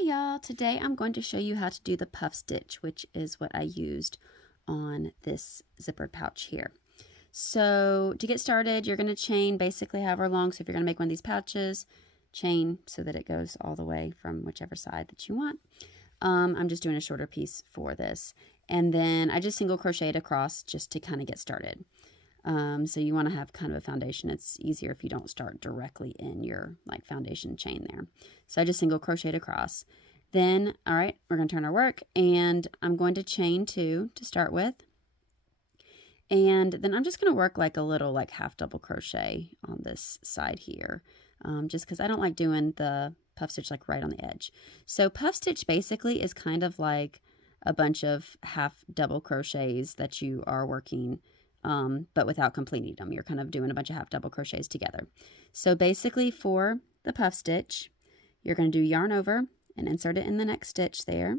Hey y'all, today I'm going to show you how to do the puff stitch, which is what I used on this zippered pouch here. So to get started, you're going to chain basically however long. So if you're going to make one of these pouches, chain so that it goes all the way from whichever side that you want. I'm just doing a shorter piece for this. And then I just single crocheted across just to kind of get started. So you want to have kind of a foundation. It's easier if you don't start directly in your like foundation chain there. So I just single crocheted across. Then, all right, we're going to turn our work and I'm going to chain 2 to start with. And then I'm just going to work like a little like half double crochet on this side here. Just because I don't like doing the puff stitch like right on the edge. So puff stitch basically is kind of like a bunch of half double crochets that you are working but without completing them. You're kind of doing a bunch of half double crochets together. So basically for the puff stitch, you're going to do yarn over and insert it in the next stitch there.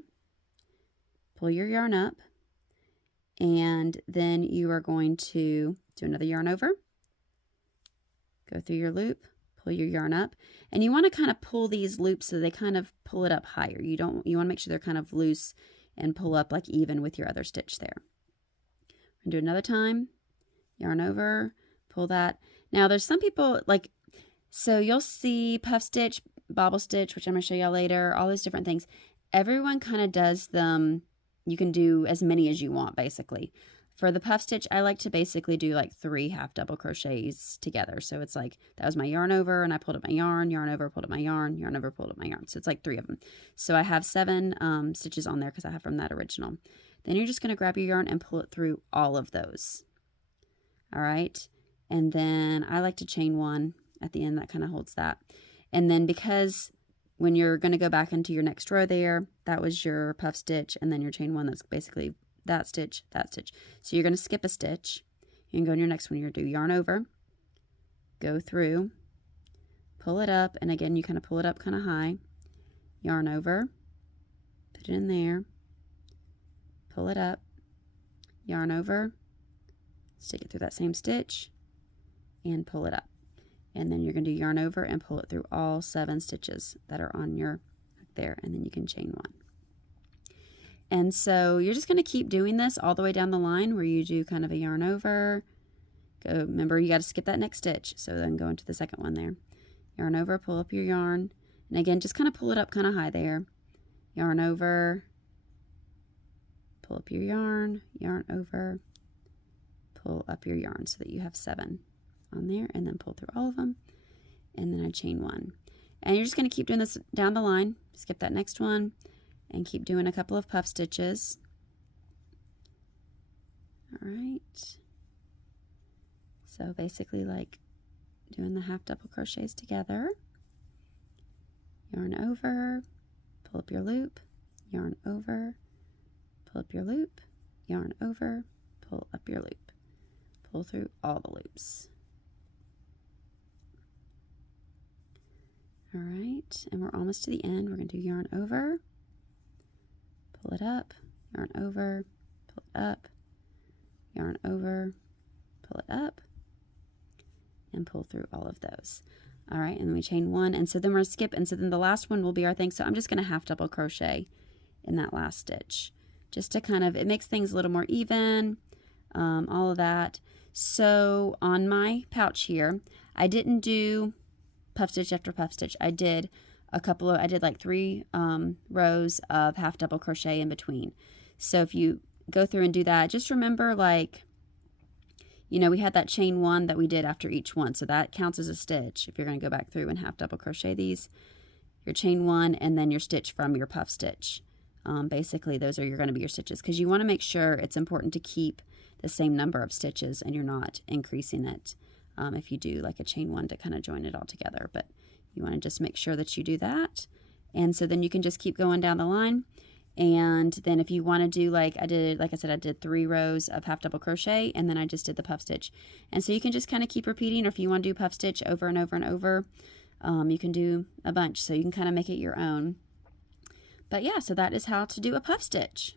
Pull your yarn up, and then you are going to do another yarn over, go through your loop, pull your yarn up, and you want to kind of pull these loops so they kind of pull it up higher. You want to make sure they're kind of loose and pull up like even with your other stitch there. And do another time, yarn over, pull that. Now there's some people like, so you'll see puff stitch, bobble stitch, which I'm going to show y'all later, all those different things. Everyone kind of does them. You can do as many as you want basically. For the puff stitch, I like to basically do like 3 half double crochets together. So it's like, that was my yarn over and I pulled up my yarn over, pulled up my yarn over, pulled up my yarn. So it's like 3 of them. So I have 7 stitches on there because I have from that original. Then you're just going to grab your yarn and pull it through all of those. All right. And then I like to chain 1 at the end. That kind of holds that. And then because when you're going to go back into your next row there, that was your puff stitch. And then your chain 1, that's basically that stitch, that stitch. So you're going to skip a stitch. You can go in your next one. You're going to do yarn over, go through, pull it up. And again, you kind of pull it up kind of high, yarn over, put it in there, pull it up, yarn over, stick it through that same stitch, and pull it up. And then you're going to do yarn over and pull it through all 7 stitches that are on your hook there, and then you can chain 1. And so you're just going to keep doing this all the way down the line where you do kind of a yarn over. Go, remember, you got to skip that next stitch, so then go into the second one there. Yarn over, pull up your yarn, and again, just kind of pull it up kind of high there. Yarn over, pull up your yarn over, pull up your yarn so that you have 7 on there, and then pull through all of them, and then I chain 1. And you're just going to keep doing this down the line, skip that next one, and keep doing a couple of puff stitches. All right. So basically like doing the half double crochets together. Yarn over, pull up your loop, yarn over, pull up your loop, yarn over, pull up your loop. Pull through all the loops. All right, and we're almost to the end. We're going to do yarn over, pull it up, yarn over, pull it up, yarn over, pull it up, and pull through all of those. All right, and then we chain 1, and so then we're going to skip, and so then the last one will be our thing. So I'm just going to half double crochet in that last stitch, just to kind of, it makes things a little more even, all of that. So on my pouch here, I didn't do puff stitch after puff stitch. I did like 3 rows of half double crochet in between. So if you go through and do that, just remember, like, you know, we had that chain 1 that we did after each one. So that counts as a stitch. If you're going to go back through and half double crochet these, your chain 1 and then your stitch from your puff stitch. Basically, those are going to be your stitches, because you want to make sure, it's important to keep the same number of stitches and you're not increasing it if you do like a chain 1 to kind of join it all together. But you want to just make sure that you do that. And so then you can just keep going down the line. And then if you want to do like I said, I did 3 rows of half double crochet, and then I just did the puff stitch. And so you can just kind of keep repeating, or if you want to do puff stitch over and over and over, you can do a bunch. So you can kind of make it your own. But yeah, so that is how to do a puff stitch.